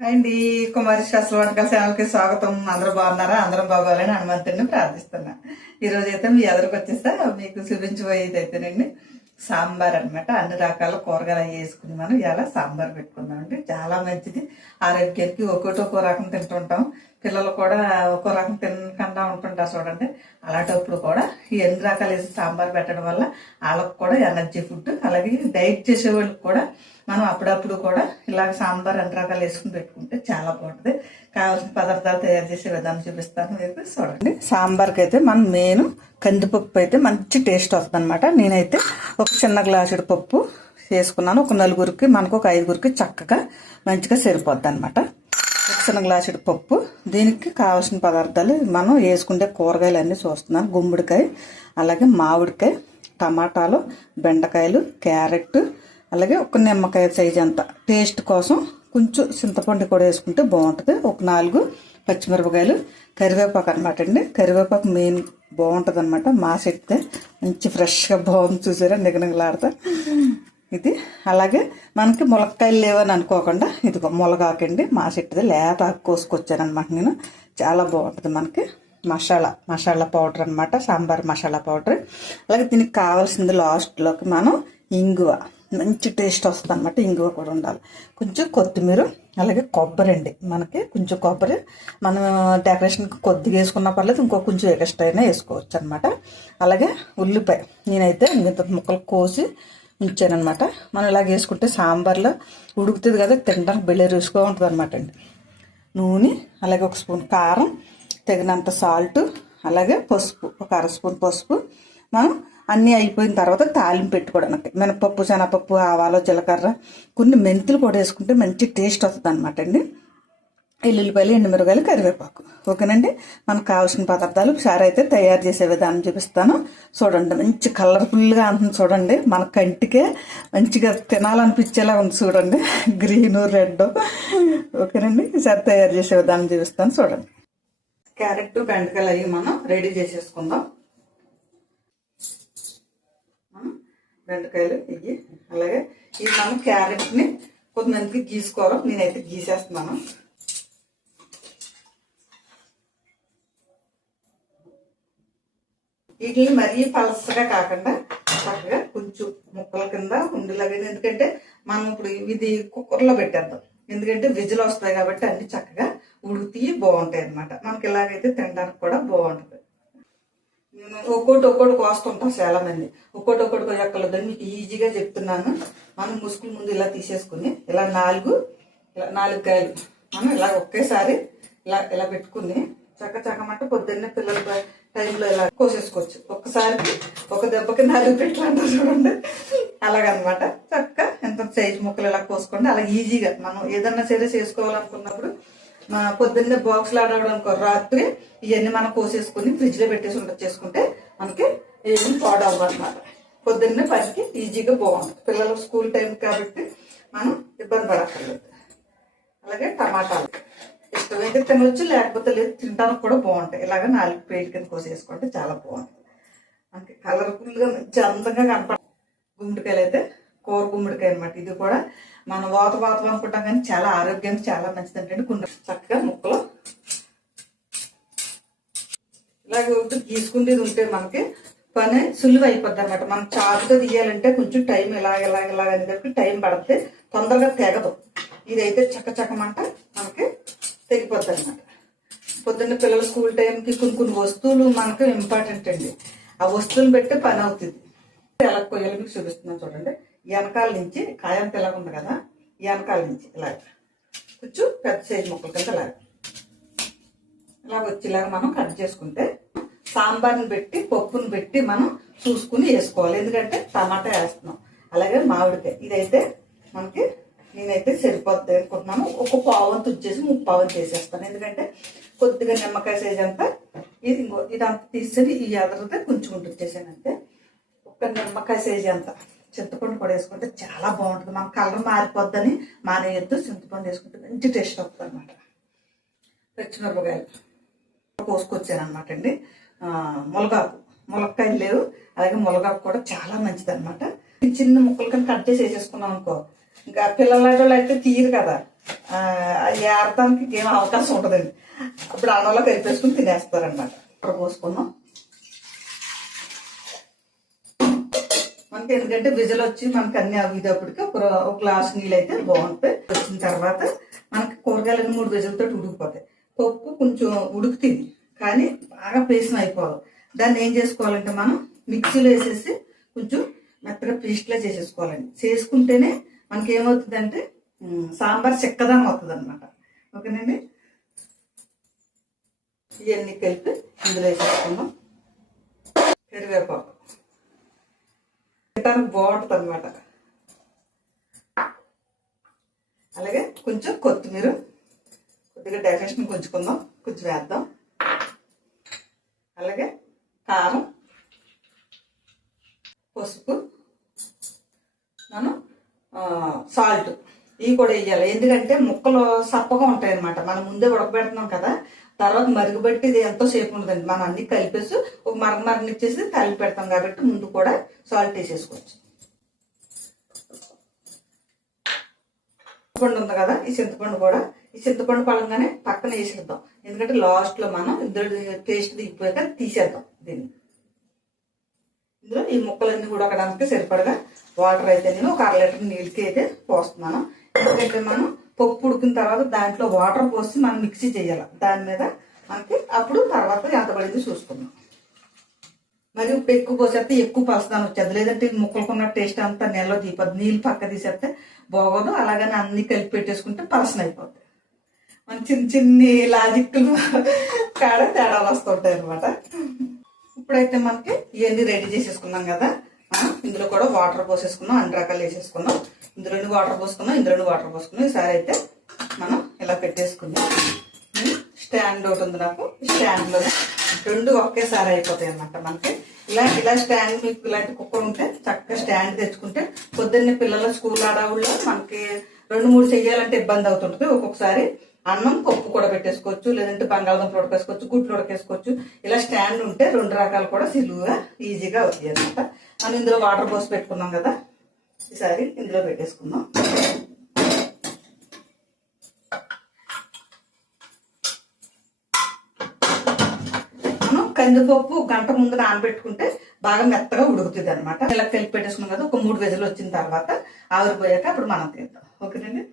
అండి కుమారి శాస్త్ర వంటకాల ఛానల్కి స్వాగతం. అందరూ బాగున్నారా? అందరం బాగోవాలని హనుమంతుడిని ప్రార్థిస్తున్నా. ఈరోజు అయితే మీ ఎదురుకు వచ్చేస్తా మీకు చూపించబోయేది అయితేనండి సాంబార్ అనమాట. అన్ని రకాల కూరగాయలు వేసుకుని మనం ఇలా సాంబార్ పెట్టుకుందామండి. చాలా మంచిది ఆరోగ్యానికి. ఒక్కో రకం తింటుంటాం, పిల్లలు కూడా ఒక్కో రకం తినకుండా ఉంటుంటారు చూడండి. అలాంటప్పుడు కూడా ఈ ఎన్ని రకాలు వేసి సాంబార్ పెట్టడం వల్ల వాళ్ళకు కూడా ఎనర్జీ ఫుడ్, అలాగే డైట్ చేసే వాళ్ళకి కూడా మనం అప్పుడప్పుడు కూడా ఇలాగ సాంబార్ అన్ని రకాలు వేసుకుని పెట్టుకుంటే చాలా బాగుంటుంది. కావాల్సిన పదార్థాలు తయారు చేసే విధానం చూపిస్తాను మీకు చూడండి. సాంబార్కి అయితే మనం మెయిన్ కందిపప్పు అయితే మంచి టేస్ట్ వస్తుంది అనమాట. నేనైతే ఒక చిన్న గ్లాసుడు పప్పు వేసుకున్నాను. ఒక నలుగురికి మనకు ఒక ఐదుగురికి చక్కగా మంచిగా సరిపోద్ది అనమాట. ఒక చిన్న గ్లాసుడు పప్పు. దీనికి కావాల్సిన పదార్థాలు మనం వేసుకుంటే కూరగాయలు అన్నీ చూస్తున్నాను. గుమ్మడికాయ, అలాగే మామిడికాయ, టమాటాలు, బెండకాయలు, క్యారెట్, అలాగే ఒక నిమ్మకాయ సైజ్ అంత. టేస్ట్ కోసం కొంచెం చింతపండు కూడా వేసుకుంటే బాగుంటుంది. ఒక 4 పచ్చిమిరపకాయలు, కరివేపాకు అనమాట అండి. కరివేపాకు మెయిన్ బాగుంటుంది అనమాట. మాసెట్టే మంచి ఫ్రెష్గా బాగుంది, చూసారా నిగనిగలాడుతా ఇది. అలాగే మనకి ములక్కాయలు లేవని అనుకోకుండా ఇదిగో ములగాకండి, మాసెట్టిది లేత ఆకు కోసుకొచ్చానమాట నేను. చాలా బాగుంటుంది మనకి. మసాలా పౌడర్ అనమాట, సాంబార్ మసాలా పౌడర్. అలాగే దీనికి కావాల్సింది లాస్ట్లోకి మనం ఇంగువ, మంచి టేస్ట్ వస్తుంది అనమాట. ఇంగువ కూడా ఉండాలి. కొంచెం కొత్తిమీర, అలాగే కొబ్బరి అండి. మనకి కొంచెం కొబ్బరి మనం డెకరేషన్కి కొద్దిగా వేసుకున్న పర్లేదు, ఇంకో కొంచెం ఎక్స్ట్రా అయినా వేసుకోవచ్చు అనమాట. అలాగే ఉల్లిపాయ నేనైతే ఇంత ముక్కలు కోసి ఉంచానమాట. మనం ఇలాగ వేసుకుంటే సాంబార్లో ఉడుకుతుంది కదా, తినడానికి బెళ్ళే రుచిగా ఉంటుంది అనమాట అండి. నూనె, అలాగే ఒక స్పూన్ కారం, తగినంత సాల్ట్, అలాగే పసుపు, ఒక 1/2 స్పూన్ పసుపు. మనం అన్నీ అయిపోయిన తర్వాత తాలింపు పెట్టుకోవడానికి మినపప్పు, శనగపప్పు, ఆవాలు, జీలకర్ర, కొన్ని మెంతులు కూడా వేసుకుంటే మంచి టేస్ట్ వస్తుంది అనమాట అండి. ఎల్లుల్లిపాయలు, ఎండుమిరగాయలు, కరివేపాకు. ఓకేనండి. మనకు కావాల్సిన పదార్థాలు ఒకసారి అయితే తయారు చేసే విధానం చూపిస్తాను చూడండి. మంచి కలర్ఫుల్గా ఉంటుంది చూడండి. మన కంటికే మంచిగా తినాలనిపించేలా ఉంది చూడండి, గ్రీను రెడ్. ఓకేనండి. ఈసారి తయారు చేసే విధానం చూపిస్తాను చూడండి. క్యారెట్, బెండకాయలు అవి మనం రెడీ చేసేసుకుందాం. బెండకాయలు ఇవి, అలాగే ఇది మనం క్యారెట్ని కొంతమందికి గీసుకోవాలి, నేనైతే గీసేస్తున్నాను. వీటిని మరీ పలసగా కాకుండా చక్కగా కొంచెం ముక్కల కింద ఉండేలాగా. ఎందుకంటే మనం ఇప్పుడు ఇది కుక్కర్లో పెట్టేద్దాం, ఎందుకంటే విజిల్ వస్తాయి కాబట్టి అన్ని చక్కగా ఉడికి బాగుంటాయి అనమాట. మనకి ఇలాగైతే తినడానికి కూడా బాగుంటుంది. నేను ఒక్కోటి కోస్తుంటాం చాలా మంది. ఒక్కోటి కొయ్యక్కర్లేదని మీకు ఈజీగా చెప్తున్నాను. మనం ముసుగుల ముందు ఇలా తీసేసుకుని ఇలా 4 కాయలు మనం ఇలా ఒకేసారి ఇలా పెట్టుకుని చక్కమంటే పొద్దున్నే పిల్లల టైంలో ఇలా కోసేసుకోవచ్చు. ఒక్కసారికి ఒక దెబ్బకి 4 పెట్లు అంటారు చూడండి, అలాగనమాట. చక్కగా ఎంత సైజు ముక్కలు ఇలా కోసుకోండి. అలా ఈజీగా మనం ఏదన్నా సరే చేసుకోవాలనుకున్నప్పుడు పొద్దున్నే బాక్స్లో ఆడవడానికి రాత్రి ఇవన్నీ మనం కోసేసుకుని ఫ్రిడ్జ్లో పెట్టేసి చేసుకుంటే మనకి ఏమి పాడవు అనమాట. పొద్దున్నే పనికి ఈజీగా బాగుంటుంది. పిల్లలు స్కూల్ టైం కాబట్టి మనం ఇబ్బంది పడక్కర్లేదు. అలాగే టమాటాలు ఇష్టమైతే తినవచ్చు, లేకపోతే లేదు, తినడానికి కూడా బాగుంటాయి. ఇలాగ 4 పేర్ల కింద కోసేసుకుంటే చాలా బాగుంటుంది. మనకి కలర్ఫుల్గా మంచి అందంగా కనపడ. గుమ్మడికాయలు అయితే కూర గుమ్మడికాయ అనమాట. ఇది కూడా మనం వాత అనుకుంటాం కానీ చాలా ఆరోగ్యానికి చాలా మంచిది అంటే చక్కగా ముక్కలు ఇలాగ గీసుకునేది ఉంటే మనకి పని సులువు అయిపోద్ది అనమాట. మనం చాకుతో తీయాలంటే కొంచెం టైం ఇలాగ టైం పడితే తొందరగా తెగదు. ఇదైతే చక్కమంట మనకి తెగిపోద్ది అనమాట. పొద్దున్న పిల్లల స్కూల్ టైంకి కొన్ని వస్తువులు మనకు ఇంపార్టెంట్ అండి. ఆ వస్తువులు పెట్టి పని అవుతుంది. ఎలా కొయ్యలు మీకు చూపిస్తున్నాను చూడండి. వెనకాల నుంచి కాయంత ఇలాగ ఉంది కదా, వెనకాల నుంచి ఇలాగ కొంచెం పెద్ద సైజు ముక్కల కింద ఇలాగ వచ్చేలాగా మనం కట్ చేసుకుంటే సాంబార్ని పెట్టి పప్పుని పెట్టి మనం చూసుకుని వేసుకోవాలి. ఎందుకంటే టమాటా వేస్తున్నాం, అలాగే మామిడికాయ. ఇదైతే మనకి నేనైతే సరిపోద్ది అనుకుంటున్నాను. ఒక పావంతు వచ్చేసి 3/4 చేసేస్తాను. ఎందుకంటే కొద్దిగా నిమ్మకాయ సైజ్ అంతా ఇదంతా తీసేది ఈ ఎదరితే కొంచెం ఉంటుంది. అంతే ఒక నిమ్మకాయ సైజ్ అంతా చింతపండు కూడా వేసుకుంటే చాలా బాగుంటుంది. మన కలర్ మారిపోద్దని మానేయద్దు. చింతపండు వేసుకుంటే మంచి టేస్ట్ వస్తుంది అనమాట. పచ్చిమిరపకాయలు కోసుకొచ్చాను అనమాట అండి. ములక్కాయలు లేవు, అలాగే ములగాకు కూడా చాలా మంచిది అనమాట. చిన్న ముక్కలు కానీ కట్ చేసి వేసేసుకున్నాం అనుకో, ఇంకా పిల్లల అయితే తీయరు కదా, ఏరటానికి ఏం అవకాశం ఉంటుందండి. అప్పుడు అన్నంలో కలిపేసుకుని తినేస్తారనమాట. ఇక్కడ పోసుకున్నాం. మనకి ఎందుకంటే విజలు వచ్చి మనకి అన్ని అవిటప్పటికి ఒక గ్లాస్ నీళ్ళు అయితే బాగుంటాయి. వచ్చిన తర్వాత మనకి కూరగాయలన్నీ 3 విజలతో ఉడికిపోతాయి. పప్పు కొంచెం ఉడుకుతుంది కానీ బాగా పేసిన అయిపోవాలి. దాన్ని ఏం చేసుకోవాలంటే మనం మిక్సీలో వేసేసి కొంచెం మెత్తగా పేస్ట్లా చేసేసుకోవాలండి. చేసుకుంటేనే మనకి ఏమవుతుందంటే సాంబార్ చిక్కదనం అవుతుంది అనమాట. ఓకేనండి. ఇవన్నీ కలిపి ఇందులో వేసేసుకున్నాం. కరివేపాకు తినడానికి బాగుంటుంది అనమాట. అలాగే కొంచెం కొత్తిమీర, కొద్దిగా డెకరేషన్ కొంచుకుందాం, కొంచెం వేద్దాం. అలాగే కారం, పసుపు, మనం సాల్ట్ ఇవి కూడా వేయాలి. ఎందుకంటే ముక్కలు సప్పగా ఉంటాయి అనమాట. మనం ముందే ఉడకబెడుతున్నాం కదా, తర్వాత మరుగుబట్టి ఇది ఎంతో సేపు ఉండదండి. మనం అన్ని కలిపేసి ఒక మరగనిచ్చేసి తల్లి పెడతాం కాబట్టి ముందు కూడా సాల్ట్ వేసేసుకోవచ్చు. చింతపండు ఉంది కదా, ఈ చింతపండు పలంగానే పక్కన వేసేద్దాం. ఎందుకంటే లాస్ట్ లో మనం ఇందులో టేస్ట్ దిగిపోయాక తీసేద్దాం. దీన్ని ఇందులో ఈ ముక్కలన్నీ ఉడకడానికి సరిపడగా వాటర్ అయితే నేను ఒక 1/2 లీటర్ నీళ్ళకి అయితే పోస్తున్నాను. ఎందుకంటే మనం పప్పు ఉడికిన తర్వాత దాంట్లో వాటర్ పోసి మనం మిక్సీ చేయాలి. దాని మీద మనకి అప్పుడు తర్వాత ఎంత పడింది చూసుకుందాం. మరి ఇప్పుడు ఎక్కువ పోసేస్తే ఎక్కువ పలసదాన్ని వచ్చేది, లేదంటే ముక్కలకున్న టేస్ట్ అంతా నెలలో దీపద్దు. నీళ్ళు పక్క తీసేస్తే బాగోదు. అలాగని అన్ని కలిపి పెట్టేసుకుంటే పలసన అయిపోద్ది. మన చిన్ని లాజిక్లు కాడ తేడాలు వస్తుంటాయి అనమాట. ఇప్పుడైతే మనకి ఇవన్నీ రెడీ చేసేసుకున్నాం కదా, ఇందులో కూడా వాటర్ పోసేసుకున్నాం. అన్ని రకాలు వేసేసుకున్నాం. ఇందులోని వాటర్ పోసుకున్నాం. ఈసారి అయితే మనం ఇలా పెట్టేసుకున్నాం. స్టాండ్ ఒకటి ఉంది నాకు. స్టాండ్లోనే 2 ఒకేసారి అయిపోతాయి అన్నమాట. మనకి ఇలా స్టాండ్, మీకు ఇలాంటి కుక్కర్ ఉంటే చక్కగా స్టాండ్ తెచ్చుకుంటే పొద్దున్నే పిల్లల స్కూల్ ఆడవాళ్ళు మనకి 2-3 చెయ్యాలంటే ఇబ్బంది అవుతుంటుంది. ఒక్కొక్కసారి అన్నం పప్పు కూడా పెట్టేసుకోవచ్చు, లేదంటే బంగాళదుంపలు ఉడకేసుకోవచ్చు, గుడ్లు ఉడకేసుకోవచ్చు. ఇలా స్టాండ్ ఉంటే 2 రకాలు కూడా సులువుగా ఈజీగా అవుతాయి అనమాట. మనం ఇందులో వాటర్ పోసి పెట్టుకున్నాం కదా, ఈసారి ఇందులో పెట్టేసుకుందాం. మనం కందిపప్పు గంట ముందు నానబెట్టుకుంటే బాగా మెత్తగా ఉడుకుతుంది అనమాట. ఇలా కలిపి పెట్టేసుకున్నాం కదా, ఒక 3 విజిల్లు వచ్చిన తర్వాత ఆవిరిపోయాక అప్పుడు మనం తిందాం. ఓకేనండి.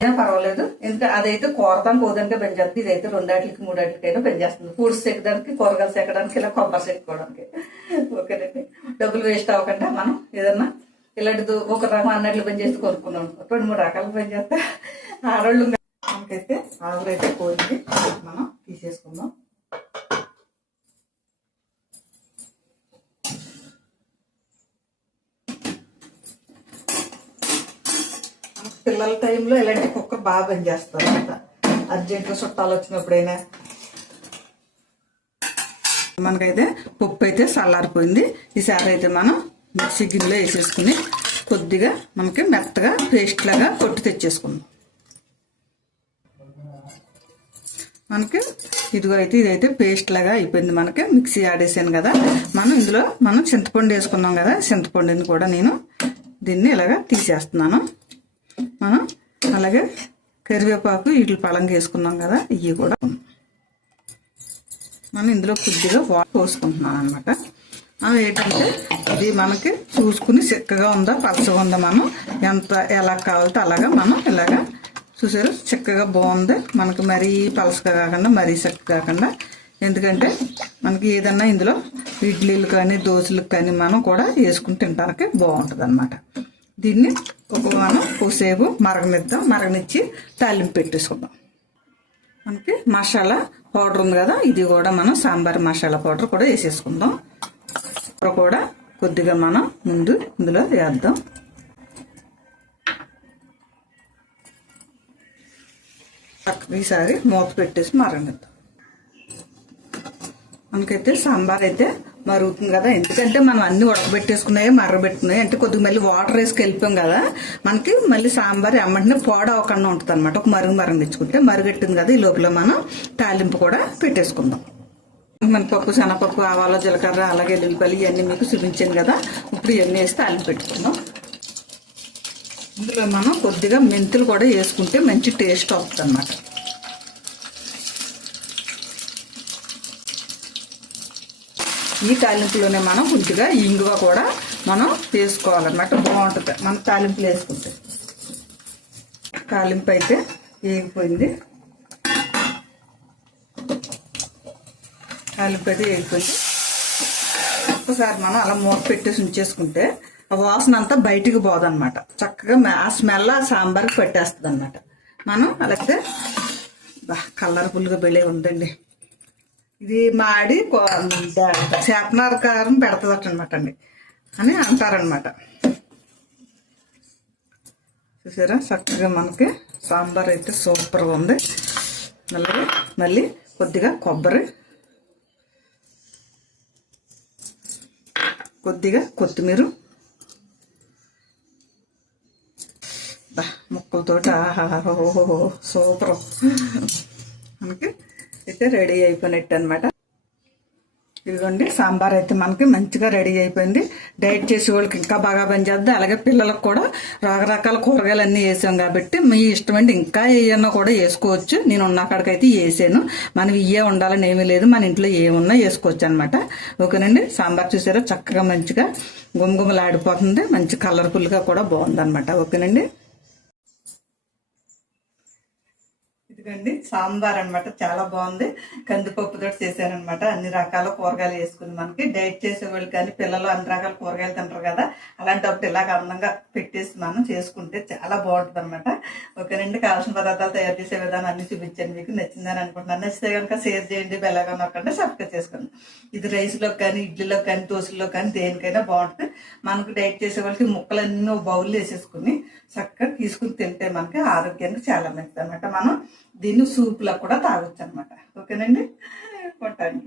పర్వాలేదు, ఎందుకంటే అదైతే కూరదానికి కోదానికే పనిచేస్తుంది. ఇదైతే 2 3 అయినా పనిచేస్తుంది. ఫ్రూట్స్ సెక్కడానికి, కూరగాయలు సెక్కడానికి, ఇలా కొబ్బరి సెక్కుకోవడానికి. ఓకేనండి. డబ్బులు వేస్ట్ అవ్వకుండా మనం ఏదన్నా ఇలాంటిది ఒక రకం అన్నట్లు పనిచేసి కొనుక్కున్నాం. 2-3 రకాలు పనిచేస్తే ఆడవాళ్ళు. మనకైతే ఆవిరైతే పోయింది, మనం తీసేసుకుందాం. పిల్లల టైంలో ఇలాంటి కుక్కర్ బాగా పనిచేస్తారు అంట. అర్జెంట్గా చుట్టాలు వచ్చినప్పుడైనా. మనకైతే పప్పు అయితే చల్లారిపోయింది. ఈసారి అయితే మనం మిక్సీ గిన్నెలో వేసేసుకుని కొద్దిగా మనకి మెత్తగా పేస్ట్ లాగా కొట్టి తెచ్చేసుకుందాం. మనకి ఇదైతే పేస్ట్ లాగా అయిపోయింది. మనకి మిక్సీ ఆడేసాను కదా, ఇందులో మనం చింతపండు వేసుకున్నాం కదా, చింతపండుని కూడా నేను దీన్ని ఇలాగా తీసేస్తున్నాను. మనం అలాగే కరివేపాకు వీటి పలంగా వేసుకున్నాం కదా, ఇవి కూడా మనం ఇందులో కొద్దిగా వాటర్ పోసుకుంటున్నాం అనమాట. ఏంటంటే ఇది మనకి చూసుకుని చిక్కగా ఉందా పలచగా ఉందా, మనం ఎలా కావాలితే అలాగా మనం ఇలాగా చూసారు చిక్కగా బాగుంది. మనకి మరీ పలసగా కాకుండా మరీ చిక్క కాకుండా. ఎందుకంటే మనకి ఏదన్నా ఇందులో ఇడ్లీలు కానీ దోశలకు కానీ మనం కూడా వేసుకుని తినడానికి బాగుంటుంది అనమాట. దీన్ని మనం కొద్దిసేపు మరగనిచ్చి తాలింపు పెట్టేసుకుందాం. మనకి మసాలా పౌడర్ ఉంది కదా, ఇది కూడా మనం సాంబార్ మసాలా పౌడర్ కూడా వేసేసుకుందాం. కూడా కొద్దిగా మనం ముందు ఇందులో వేద్దాం. ఈసారి మూత పెట్టేసి మరగనిద్దాం. మనకైతే సాంబార్ అయితే మరుగుతుంది కదా, ఎందుకంటే మనం అన్ని ఉడకబెట్టేసుకున్నాయి మరగబెట్టుకున్నాయి అంటే కొద్దిగా మళ్ళీ వాటర్ వేసుకు వెళ్ళిపోయాం కదా, మనకి మళ్ళీ సాంబార్ ఎమ్మంటే పోడవకుండా ఉంటుంది అనమాట. ఒక మరగనిచ్చుకుంటే మరుగెట్టింది కదా, ఈ లోపల మనం తాలింపు కూడా పెట్టేసుకుందాం. మన పప్పు, శనగపప్పు, ఆవాలు, జీలకర్ర, అలాగే ఎల్లుల్లిపాయలు ఇవన్నీ మీకు చూపించాను కదా. ఇప్పుడు ఇవన్నీ వేసి తాలింపు పెట్టుకుందాం. ఇందులో మనం కొద్దిగా మెంతులు కూడా వేసుకుంటే మంచి టేస్ట్ వస్తుంది అన్నమాట. ఈ తాలింపులోనే మనం కొద్దిగా ఇంగువ కూడా మనం వేసుకోవాలన్నమాట. బాగుంటుంది మనం తాలింపులు వేసుకుంటే. తాలింపు అయితే వేగిపోయింది. ఒక్కసారి మనం అలా మూత పెట్టేసి ఉంచేసుకుంటే ఆ వాసన అంతా బయటికి పోదన్నమాట. చక్కగా ఆ స్మెల్ ఆ సాంబార్కి పెట్టేస్తుంది అనమాట. మనం అలాగే కలర్ఫుల్గా బెలే ఉందండి. ఇది మాడి చేతనార కారం పెడతాదట అనమాట అండి అని అంటారనమాట. చూసారా చక్కగా మనకి సాంబార్ అయితే సూపర్గా ఉంది. అలాగే మళ్ళీ కొద్దిగా కొబ్బరి, కొద్దిగా కొత్తిమీర, ముక్కలతోటి ఓహో సూపర్ మనకి అయితే రెడీ అయిపోయినట్టు అనమాట. ఇదిగోండి సాంబార్ అయితే మనకి మంచిగా రెడీ అయిపోయింది. డైట్ చేసే వాళ్ళకి ఇంకా బాగా పనిచేద్ది. అలాగే పిల్లలకు కూడా రకరకాల కూరగాయలు అన్నీ వేసాం కాబట్టి మీ ఇష్టమండి ఇంకా ఏమన్నా కూడా వేసుకోవచ్చు. నేను ఉన్న కాడికైతే వేసాను. మనం ఇవే ఉండాలని ఏమీ లేదు, మన ఇంట్లో ఏమున్నా వేసుకోవచ్చు అనమాట. ఓకేనండి. సాంబార్ చూసారా చక్కగా మంచిగా గుమగుమలాడిపోతుంది. మంచి కలర్ఫుల్గా కూడా బాగుందన్నమాట. ఓకేనండి. ఇదిగండి సాంబార్ అనమాట. చాలా బాగుంది. కందిపప్పుతో చేశానమాట. అన్ని రకాల కూరగాయలు వేసుకుని మనకి డైట్ చేసే వాళ్ళు కానీ పిల్లలు అన్ని రకాల కూరగాయలు తింటారు కదా, అలాంటప్పుడు ఇలాగ అందంగా పెట్టేసి మనం చేసుకుంటే చాలా బాగుంటుంది అనమాట. ఓకేనండి. కావాల్సిన పదార్థాలు తయారు చేసే విధానం అన్ని చూపించాను. మీకు నచ్చిందని అనుకుంటున్నాను. నచ్చితే కనుక షేర్ చేయండి, బెల్లగా నొక్కండి, సబ్స్క్రైబ్ చేసుకోండి. ఇది రైస్లోకి కానీ ఇడ్లీలోకి కానీ దోశల్లో కానీ దేనికైనా బాగుంటుంది. మనకు డైట్ చేసే వాళ్ళకి ముక్కలన్నీ బౌల్లో వేసేసుకుని చక్కగా తీసుకుని తింటే మనకి ఆరోగ్యానికి చాలా మంచిది అనమాట. మనం దీన్ని సూప్లో కూడా తాగొచ్చు అనమాట. ఓకేనండి. ఉంటాను.